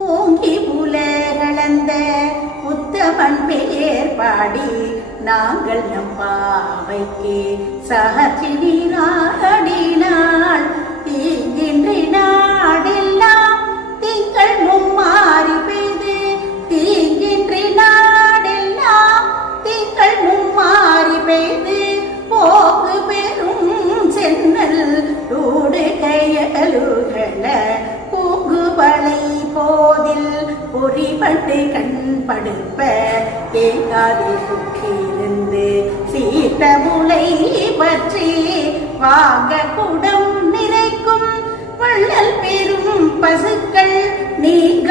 ஓங்கி புலகளந்த உத்தமன் பெயர் பாடி நாங்கள் நம் பாவைக்கு சாட்சி நீராடினாள். தீங்கின்றி நாடெல்லாம் திங்கள் மும்மாறி பெய்து, தீங்கின்றி நாடெல்லாம் திங்கள் மும்மாறி பெய்து, போக்கு பெரும் சென்னல் ஊடு கையலுகள பூங்குவளை போதில் பொறிபட்டு கண் படுப்ப தேங்காதே புக்கிருந்து சீட்ட முளை பற்றி வாங்க குடம் நிறைக்கும் வள்ளல் பெரும் பசுக்கள் நீங்க